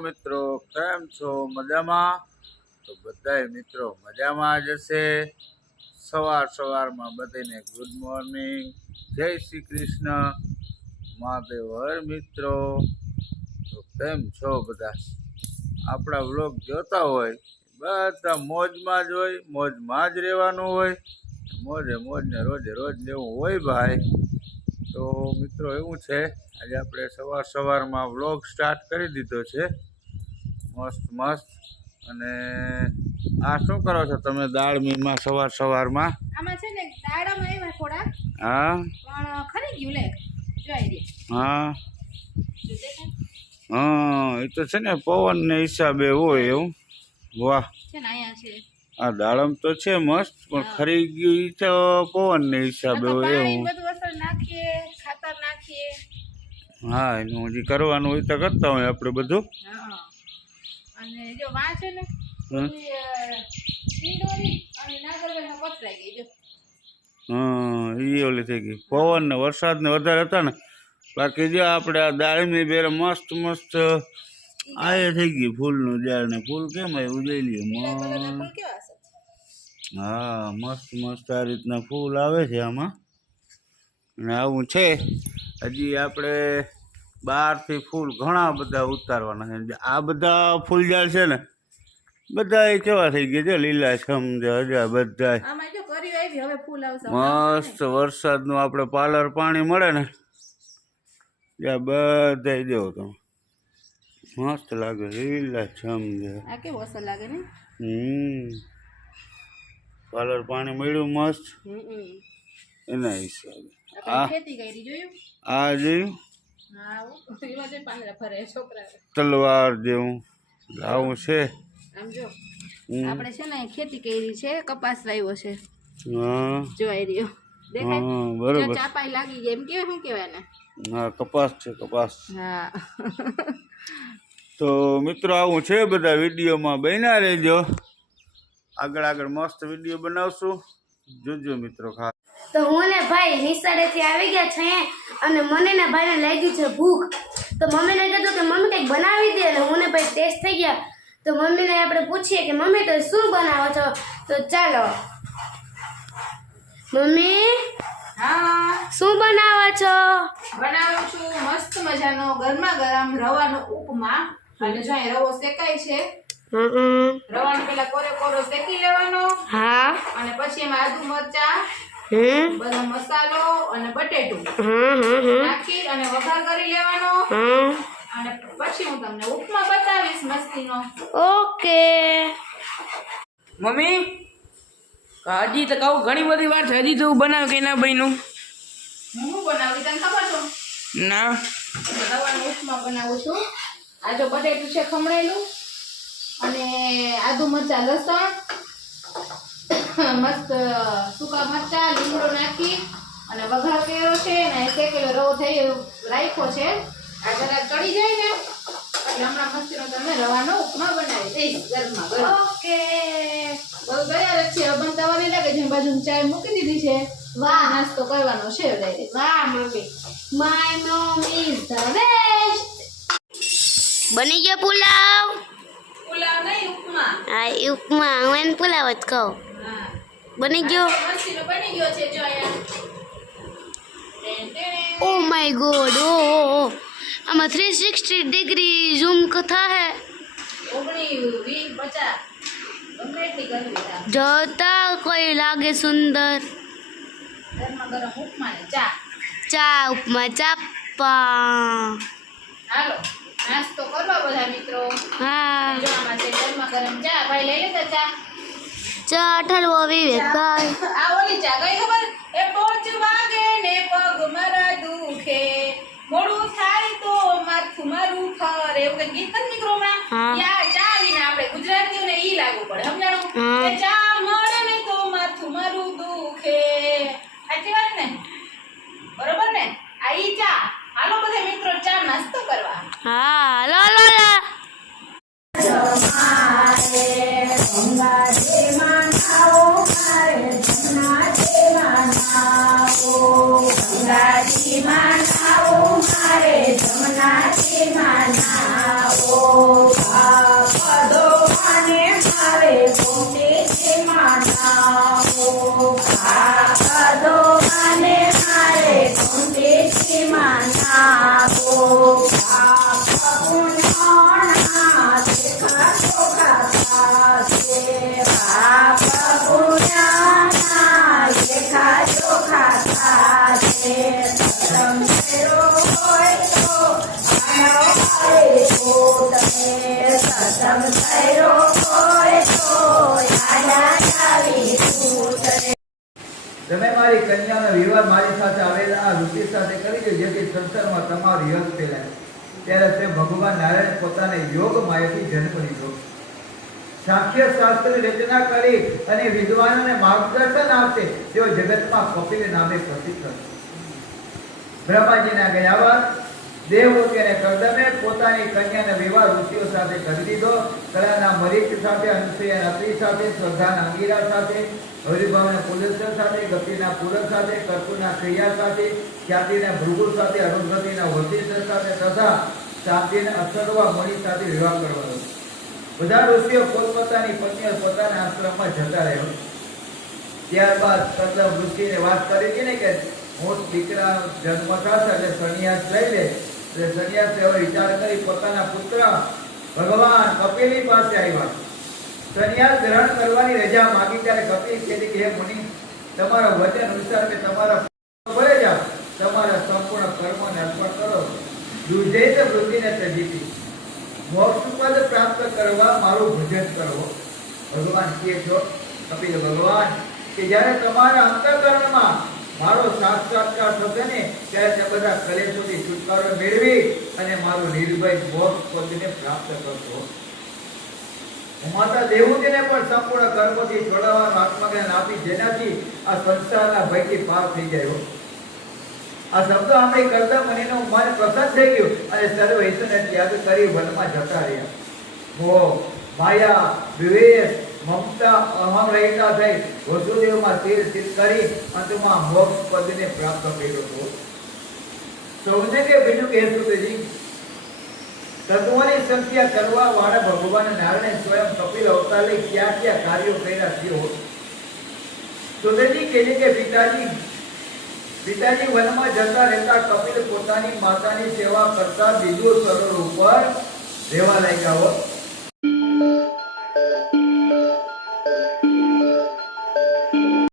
મિત્રો, કેમ છો? મજામાં? તો બધાય મિત્રો મજામાં જ હશે. સવાર સવારમાં બધાને ગુડ મોર્નિંગ જય શ્રી કૃષ્ણ. મહાદેવ હર મિત્રો. તો કેમ છો બધા? આપણા વ્લોગ જોતા હોય, બધા મોજમાં જ હોય, મોજમાં જ રહેવાનું હોય. મોજે મોજને રોજે રોજ લેવું હોય ભાઈ. તો મિત્રો એવું છે, આજે આપણે સવાર સવારમાં વ્લોગ સ્ટાર્ટ કરી દીધો છે. મસ્ત મસ્ત. અને આ શું કરો છો તમે દાળ મીમાં સવાર સવારમાં? આમાં છે ને દાડામાં એવા થોડા હા? પણ ખરી ગયું લે. જોઈ હા. હા એ તો છે ને પવનને હિસાબે હોય એવું. વાહ. છે ને અહીંયા છે. આ દાડમ તો છે મસ્ત પણ ખરી ગયું તો પવનને હિસાબે હોય એવું. બધું નાખીએ ખાતર નાખીએ. હા એનું હજી કરવાનું હોય તો કરતા હોય આપણે બધું. હા. અને જો વાં છે ને એ ઓલી થઈ ગઈ. પવન ને વરસાદ ને વધારે હતા ને બાકી જો આપણે આ દાળમી બેર મસ્ત મસ્ત આયે થઈ ગઈ ફૂલનું ઝાડ ને ફૂલ કેમ આવ્યું જોઈ લઈએ હા મસ્ત મસ્ત આ રીતના ફૂલ આવે છે આમાં. અને આવું છે. હજી આપણે બહારથી ફૂલ ઘણા બધા ઉતારવાના છે. આ બધા ફૂલ ઝાડ છે ને બધા એ કેવા થઈ ગયા છે લીલા છે હજા બધા મસ્ત વરસાદનું આપણે પાલર પાણી મળે ને ત્યાં બધા દેવો તમે મસ્ત લાગે લીલા છે. આ કેવું અસર લાગે ને હમ. પાલર પાણી મળ્યું મસ્ત. એના હિસાબે. આ ખેતી કરી જોયું? આ જોયું? તલવાર જેવું. આવું છે? આમ જો હમ. આપણે છે ને ખેતી કરી છે કપાસ વાવ્યો છે. જોઈ રહ્યો. દેખાય? બરોબર. ચાપાઈ લાગી ગઈ એમ કેવાય શું કહેવાય ને હા કપાસ છે કપાસ. હા. તો મિત્રો આવું છે બધા વિડીયોમાં? બન્યા રહેજો. આગળ આગળ મસ્ત વીડિયો બનાવશું. જોજો મિત્રો ખાસ તો હું ને ભાઈ નિશાળેથી આવી ગયા છે અને મને ને ભાઈને લાગી છે ભૂખ. તો મમ્મીને કીધું કે મમ્મી કંઈક બનાવી દે અને હું ને ભાઈ ટેસ્ટ થઈ ગયા. તો મમ્મીને આપણે પૂછીએ કે મમ્મી તો શું બનાવો છો? તો ચાલો. મમ્મી હા. શું બનાવો છો? બનાવું છું મસ્ત મજાનો ગરમા ગરમ રવાનો ઉપમા. અને જો અહીં રવો શેકાય છે. હમ રવાનો પેલા કોરે કોરો શેકી લેવાનો. હા. અને પછી એમાં આદુ મરચા. હમ બધો મસાલો અને બટેટું હમ હમ હમ. નાખી અને વઘાર કરી લેવાનો. હમ. અને પછી હું તમને ઉપમા બતાવીશ મસ્તીનો. ઓકે. મમ્મી હજી તો કહું ઘણી બધી વાર છે હજી તો બનાવ કે ના બન્યું? હું બનાવી? તને ખબર છો? ના. રવાનો ઉપમા બનાવું છું. આ બટેટું છે ખમણેલું અને આદુ મરચા લસણ મસ્ત સૂકા મરચા લીમડો નાખી અને વઘાર કર્યો છે અને શેકેલો રવો થઈ રાખ્યો છે. આ જરા ચડી જાય ને એટલે હમણાં મસ્તીનો તમે રવાનો ઉપમા બનાવી દઈશ ગરમમાં ગરમ. ઓકે. બહુ તૈયાર જ છે હવે બનતાવાની લાગે છે બાજુ ચાય મૂકી દીધી છે. વાહ. નાસ્તો કરવાનો છે ડાયરેક્ટ વાહ mummy. My mom is the best બની ગયો પુલાવ? પુલાવ નહીં ઉપમા. આ ઈ ઉપમા. હું એને પુલાવ જ કહું. હા બની ગયો? મસ્તીનો બની ગયો છે જો અહીંયા ten ten. Oh my God oh oh, oh આમાં થ્રી સિક્સટી ડિગ્રી ઝૂમ કથા હે. ઓગણી વીસ પચાસ ગમે એટલી ગરમી થાય જોતા કોઈ લાગે સુંદર. ગરમા ગરમ ઉપમા ને ચા ચા ઉપમા ચાપા હાલો નાસ્તો કરવા બધા મિત્રો. હા. જો આમાં છે ગરમા ગરમ ચા. ભાઈ લઈ લેતા ચા? ચા ઠલવો વિવેકાય આ ઓલી ચા ખબર? એ પોચ વાગે ને પગ મારા દુખે. મોડું થાય તો માથું મારું ફરે. એવું કંઈક ગીત નથી નીકળ્યું હમણાં? યા ચા વિના આપણે ગુજરાતીઓને ઈ લાગુ પડે સમજાણું? ચા મારે તમારી કન્યાનો વિવાહ મારી સાથે આવેલા આ ઋષિ સાથે કરી દો જેથી સંસારમાં તમારો યોગ ફેલાય. ત્યારે તે ભગવાન નારાયણ પોતાને યોગ માયાથી જન્મ લીધો સાંખ્ય શાસ્ત્રની રચના કરી અને વિદ્વાનોને માર્ગદર્શન આપશે તેઓ જગતમાં કપિલ નામે પ્રસિદ્ધ બ્રહ્માજીના ગયા બાદ દેવહૂતિ અને કરદમે પોતાની કન્યાને વિવાહ ઋષિઓ સાથે કરી દીધો. કળાના મરીચ સાથે, અનુસૂયા અત્રી સાથે, શ્રદ્ધાના અંગીરા સાથે, હરિભાવના પુલસ્તર સાથે, ગતિના પુરક સાથે કર્તુના ક્રિયા સાથે, ખ્યાતિના ભૃગુ સાથે અરુંધતિના વશિષ્ઠ સાથે તથા શાંતિને અસરવા મણિ સાથે વિવાહ કરવાનો. બધા ઋષિઓ પોતપોતાની પત્નીઓ પોતાના આશ્રમમાં જતા રહ્યો. ત્યારબાદ કરદમ ઋષિને વાત કરી હતી ને કે હું દીકરા જન્મ થશે એટલે સન્યાસ લઈ લે. એટલે સંન્યાસ લેવો વિચાર કરી પોતાના પુત્ર ભગવાન કપિલની પાસે આવ્યા. સંન્યાસ ગ્રહણ કરવાની રજા માગી ત્યારે કપિલ કે, હે મુનિ, તમારા વચન અનુસાર કે તમારા ભરે જાઓ, તમારા સંપૂર્ણ કર્મને અર્પણ કરો. દુર્જય વૃદ્ધિને તજીતી મોક્ષ પદ પ્રાપ્ત કરવા મારું ભજન કરો. ભગવાન કહે છો કપિલ ભગવાન, કે જ્યારે તમારા અંતઃકરણમાં મારો સાક્ષાત્કાર થશે ને, ત્યારે તે બધા કલેશોથી છુટકારો મેળવી અને મારું નિર્ભય મોક્ષ પદને પ્રાપ્ત કરશો માતા દેવહૂતિને પણ સંપૂર્ણ કર્મોથી છોડાવવાનું આત્મજ્ઞાન આપી જેનાથી આ સંસારના ભયથી પાર થઈ હો. આ શબ્દો આપણે કરતા મનીનું મન પ્રસન્ન થઈ ગયું અને સર્વ ઈશ્વરને ત્યાગ કરી વનમાં જતા રહ્યા મોહ માયા, વિવેક મમતા અહમ રહિતા થઈ વસુદેવમાં સ્થિર સ્થિત કરી અંતમાં મોક્ષ પદને પ્રાપ્ત કર્યો હતો. સૌને કે બીજું કે સુતજી? તત્વોની સંખ્યા કરવા વાળા ભગવાન નારાયણ સ્વયં કપિલ અવતારે ક્યાં ક્યાં કાર્યો કર્યા થયો હોત સુતજી કહે કે પિતાજી પિતાજી વનમાં જતા રહેતા કપિલ પોતાની માતાની સેવા કરતા બીજું સરોવર ઉપર રહેવા લાગ્યા હો